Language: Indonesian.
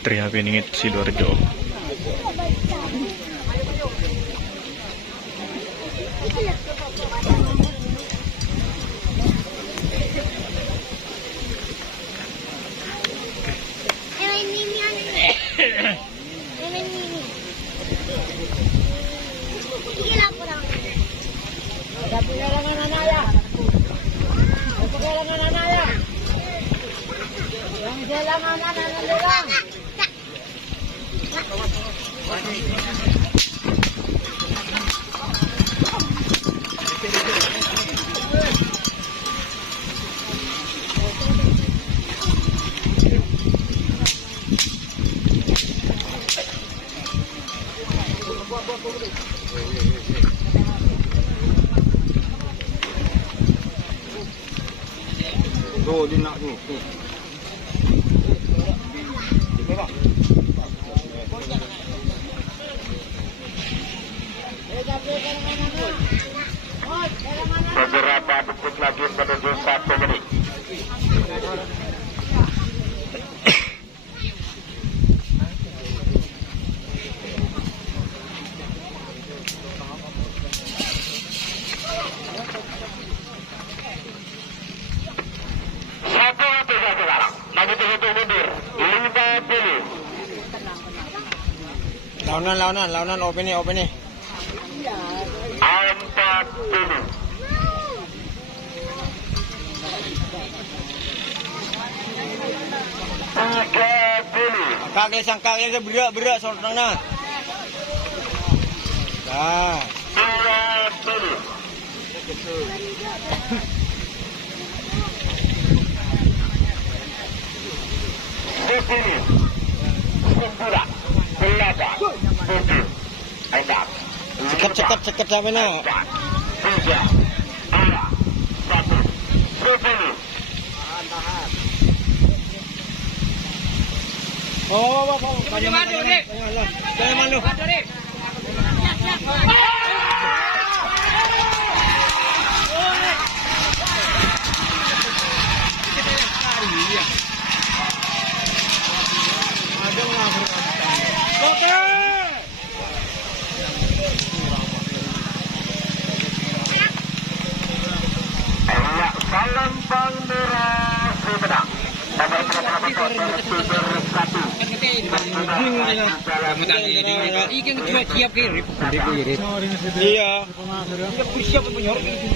Triapiningit Sidoarjo. Tuh, dia nak tu. Beberapa detik lagi menuju 1 menit. Launan open nih. 40. 30. Kakek sangkaknya berak sorang nah. Nah. 20. 10. Cekat sampai nah. 3, 2, 1. Oh, jangan malu. Salam Bang Merah Sumedang. Nomor 1. Ikan cuma siap ke? Iya. Siap menyorok itu.